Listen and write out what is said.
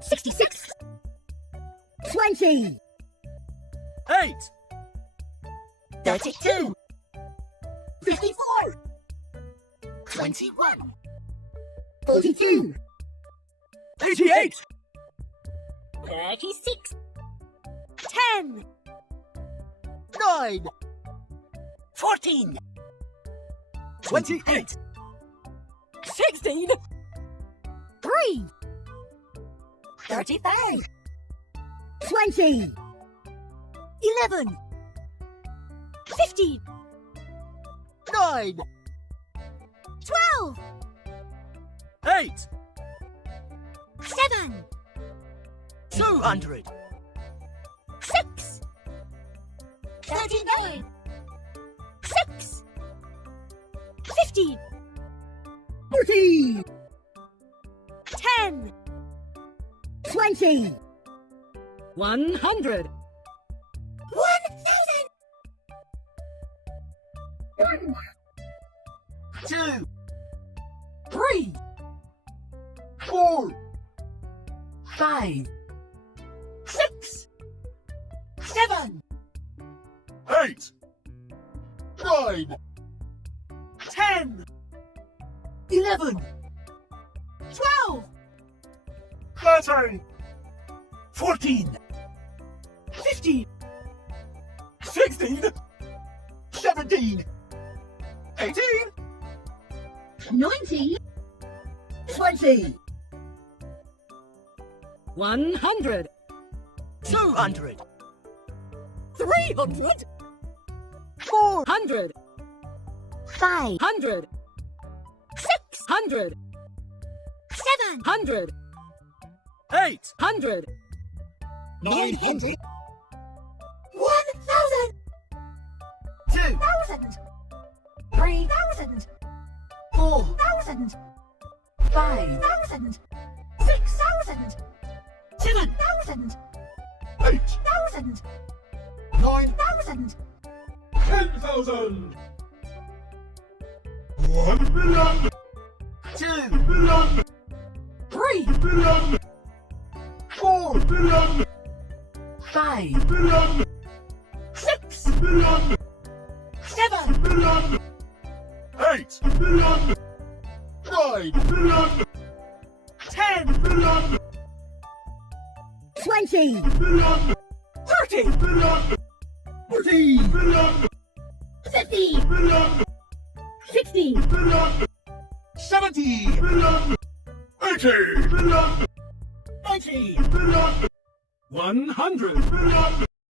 66 20 8 32 54 21 42 88 36 10 9 14 28 16 3 35 20 11 15 9 12 8 7 200 6 39 6 15 14 10 20 100 1000 1 2 3 4 5 6 7 8 9 10 11 12 13 14 15 16 17 18 19 20 100 200 300 400 500 600 700 800 900 1000 2000 3000 4000 5000 6000 7000 8000 9000 10,000 1 million 2 million 3 million 4 million 5 million 6 million 7 million 8 million 9 million 10 million 20 million 30 million 40 million 50 million 60 million 70 million 80 million 90 million 100 million